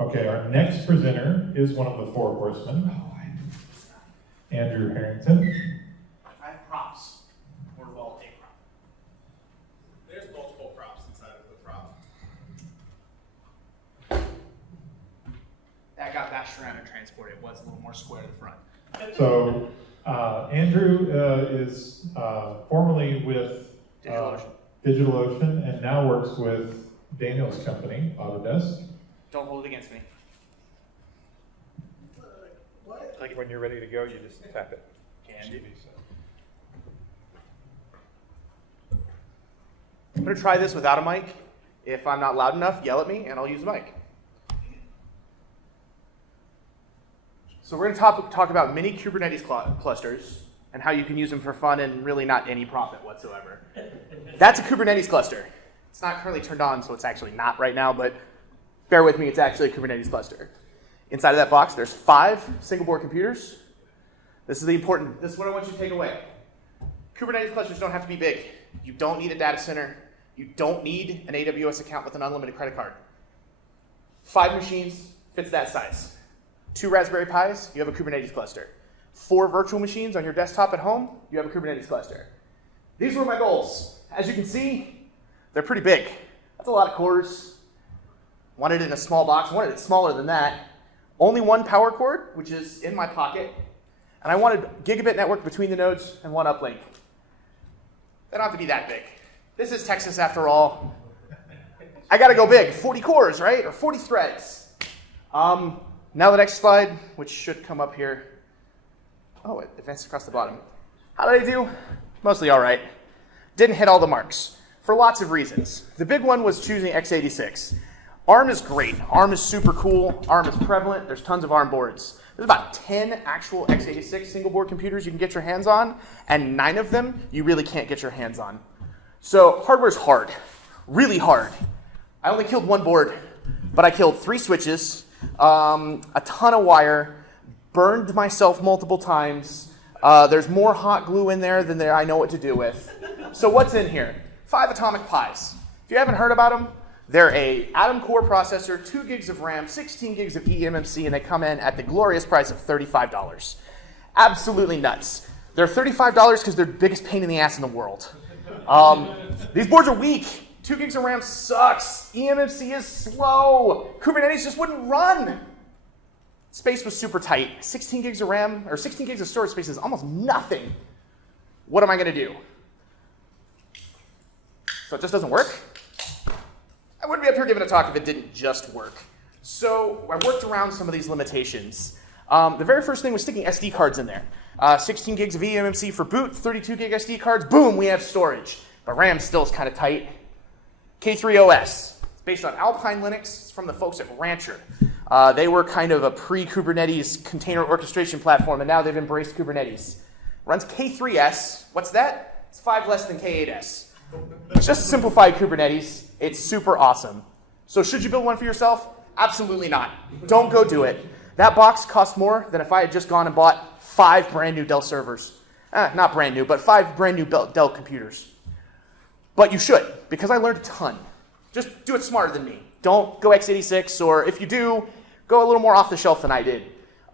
Okay, our next presenter is one of the four horsemen, Andrew Herrington. I have props. Or wallpaper. There's multiple props inside of the prop. That got bashed around and transported. It was a little more square to the front. So Andrew is formerly with DigitalOcean and now works with Daniel's company, Autodesk. Don't hold it against me. What? Like when you're ready to go, you just tap it. Candy. I'm going to try this without a mic. If I'm not loud enough, yell at me and I'll use the mic. So we're going to talk about mini Kubernetes clusters and how you can use them for fun and really not any profit whatsoever. That's a Kubernetes cluster. It's not currently turned on, so it's actually not right now, but bear with me, it's actually a Kubernetes cluster. Inside of that box, there's 5 single board computers. This is what I want you to take away. Kubernetes clusters don't have to be big. You don't need a data center. You don't need an AWS account with an unlimited credit card. 5 machines fits that size. 2 Raspberry Pis, you have a Kubernetes cluster. 4 virtual machines on your desktop at home, you have a Kubernetes cluster. These were my goals. As you can see, they're pretty big. That's a lot of cores. Wanted it in a small box, wanted it smaller than that. Only 1 power cord, which is in my pocket. And I wanted gigabit network between the nodes and 1 uplink. They don't have to be that big. This is Texas after all. I gotta go big, 40 cores, right? Or 40 threads. Now the next slide, which should come up here. Oh, it advanced across the bottom. How did I do? Mostly all right. Didn't hit all the marks for lots of reasons. The big one was choosing x86. ARM is great. ARM is super cool. ARM is prevalent. There's tons of ARM boards. There's about 10 actual x86 single board computers you can get your hands on, and 9 of them you really can't get your hands on. So hardware's hard, really hard. I only killed 1 board, but I killed 3 switches, a ton of wire, burned myself multiple times. There's more hot glue in there than I know what to do with. So what's in here? 5 atomic Pis. If you haven't heard about them, they're a Atom core processor, 2 gigs of RAM, 16 gigs of eMMC, and they come in at the glorious price of $35. Absolutely nuts. They're $35 because they're the biggest pain in the ass in the world. These boards are weak. 2 gigs of RAM sucks. eMMC is slow. Kubernetes just wouldn't run. Space was super tight. 16 gigs of RAM, or 16 gigs of storage space is almost nothing. What am I going to do? So it just doesn't work? I wouldn't be up here giving a talk if it didn't just work. So I worked around some of these limitations. The very first thing was sticking SD cards in there. 16 gigs of eMMC for boot, 32 gig SD cards, boom, we have storage. But RAM still is kind of tight. K3OS, it's based on Alpine Linux. It's from the folks at Rancher. They were kind of a pre-Kubernetes container orchestration platform, and now they've embraced Kubernetes. Runs K3S. What's that? It's 5 less than K8S. It's just simplified Kubernetes. It's super awesome. So should you build one for yourself? Absolutely not. Don't go do it. That box costs more than if I had just gone and bought 5 brand new Dell servers. Not brand new, but 5 brand new Dell computers. But you should, because I learned a ton. Just do it smarter than me. Don't go x86, or if you do, go a little more off the shelf than I did.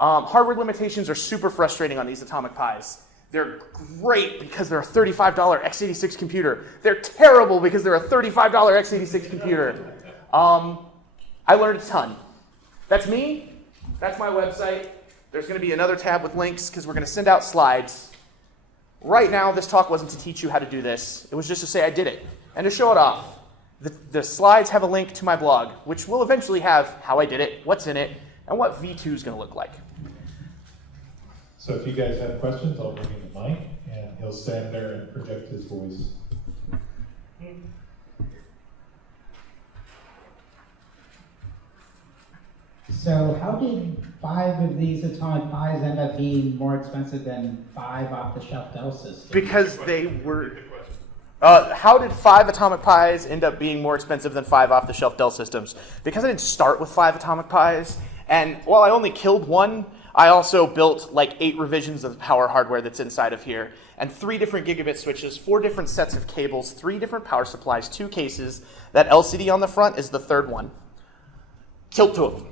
Hardware limitations are super frustrating on these Atomic Pis. They're great because they're a $35 x86 computer. They're terrible because they're a $35 x86 computer. I learned a ton. That's me. That's my website. There's going to be another tab with links because we're going to send out slides. Right now, this talk wasn't to teach you how to do this. It was just to say I did it and to show it off. The slides have a link to my blog, which will eventually have how I did it, what's in it, and what V2 is going to look like. So if you guys have questions, I'll bring in the mic, and he'll stand there and project his voice. So how did 5 of these Atomic Pis end up being more expensive than 5 off-the-shelf Dell systems? Because they were... how did 5 Atomic Pis end up being more expensive than 5 off-the-shelf Dell systems? Because I didn't start with 5 Atomic Pis, and while I only killed 1, I also built like 8 revisions of the power hardware that's inside of here, and 3 different gigabit switches, 4 different sets of cables, 3 different power supplies, 2 cases. That LCD on the front is the 3rd one. Killed 2 of them.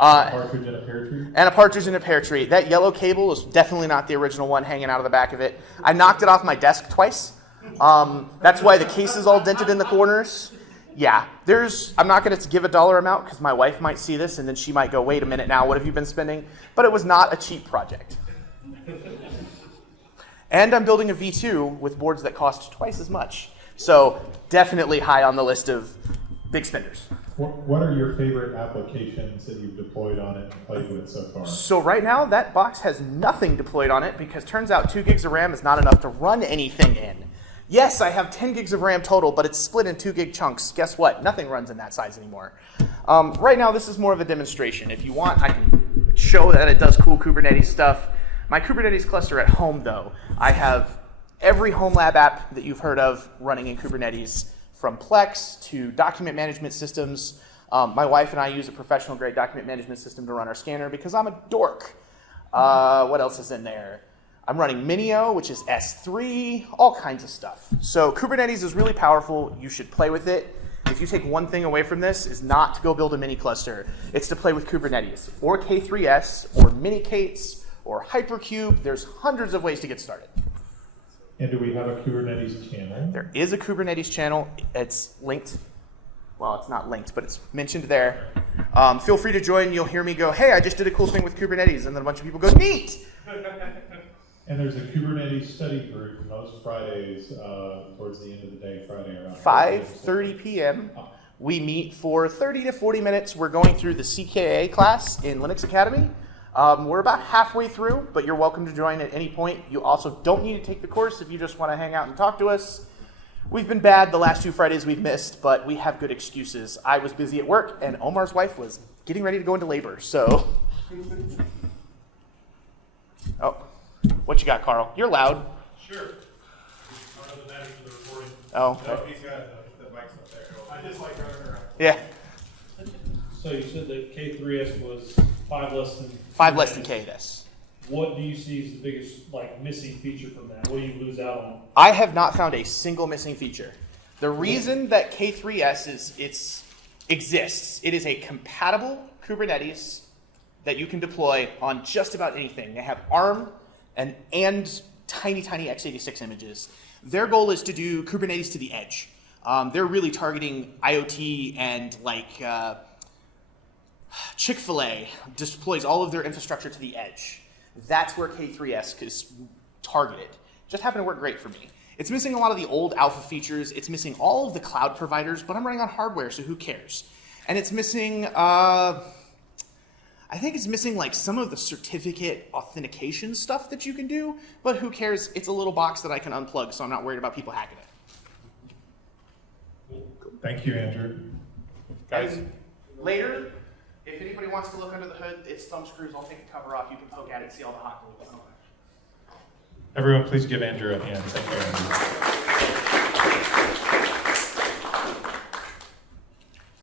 Partridge in a pear tree? And a partridge in a pear tree. That yellow cable is definitely not the original one hanging out of the back of it. I knocked it off my desk twice. That's why the case is all dented in the corners. Yeah, I'm not going to give a dollar amount because my wife might see this and then she might go, wait a minute now, what have you been spending? But it was not a cheap project. And I'm building a V2 with boards that cost twice as much. So definitely high on the list of big spenders. What are your favorite applications that you've deployed on it and played with so far? So right now, that box has nothing deployed on it because turns out 2 gigs of RAM is not enough to run anything in. Yes, I have 10 gigs of RAM total, but it's split in 2 gig chunks. Guess what? Nothing runs in that size anymore. Right now, this is more of a demonstration. If you want, I can show that it does cool Kubernetes stuff. My Kubernetes cluster at home, though, I have every home lab app that you've heard of running in Kubernetes, from Plex to document management systems. My wife and I use a professional grade document management system to run our scanner because I'm a dork. What else is in there? I'm running Minio, which is S3, all kinds of stuff. So Kubernetes is really powerful. You should play with it. If you take one thing away from this, is not to go build a mini cluster. It's to play with Kubernetes, or K3S, or Minicates, or Hypercube. There's hundreds of ways to get started. And do we have a Kubernetes channel? There is a Kubernetes channel. It's linked. Well, it's not linked, but it's mentioned there. Feel free to join. You'll hear me go, hey, I just did a cool thing with Kubernetes. And then a bunch of people go, neat. And there's a Kubernetes study group most Fridays towards the end of the day, Friday around 5:30 p.m. We meet for 30 to 40 minutes. We're going through the CKA class in Linux Academy. We're about halfway through, but you're welcome to join at any point. You also don't need to take the course if you just want to hang out and talk to us. We've been bad the last 2 Fridays we've missed, but we have good excuses. I was busy at work, and Omar's wife was getting ready to go into labor, so. Oh, what you got, Carl? You're loud. Sure. I don't know the matter for the recording. Oh, okay. No, he's got the mics up there. I just like running around. Yeah, So you said that K3S was 5 less than 5 less than KDS. What do you see as the biggest missing feature from that? What do you lose out on? I have not found a single missing feature. The reason that K3S exists, it is a compatible Kubernetes that you can deploy on just about anything. They have ARM and tiny, tiny x86 images. Their goal is to do Kubernetes to the edge. They're really targeting IoT and Chick-fil-A deploys all of their infrastructure to the edge. That's where K3S is targeted. Just happened to work great for me. It's missing a lot of the old alpha features. It's missing all of the cloud providers, but I'm running on hardware, so who cares? And it's missing, I think it's missing some of the certificate authentication stuff that you can do, but who cares? It's a little box that I can unplug, so I'm not worried about people hacking it. Thank you, Andrew. Guys, later, if anybody wants to look under the hood, it's thumb screws. I'll take the cover off. You can poke at it, see all the hot glue. Everyone, please give Andrew a hand. Thank you, Andrew.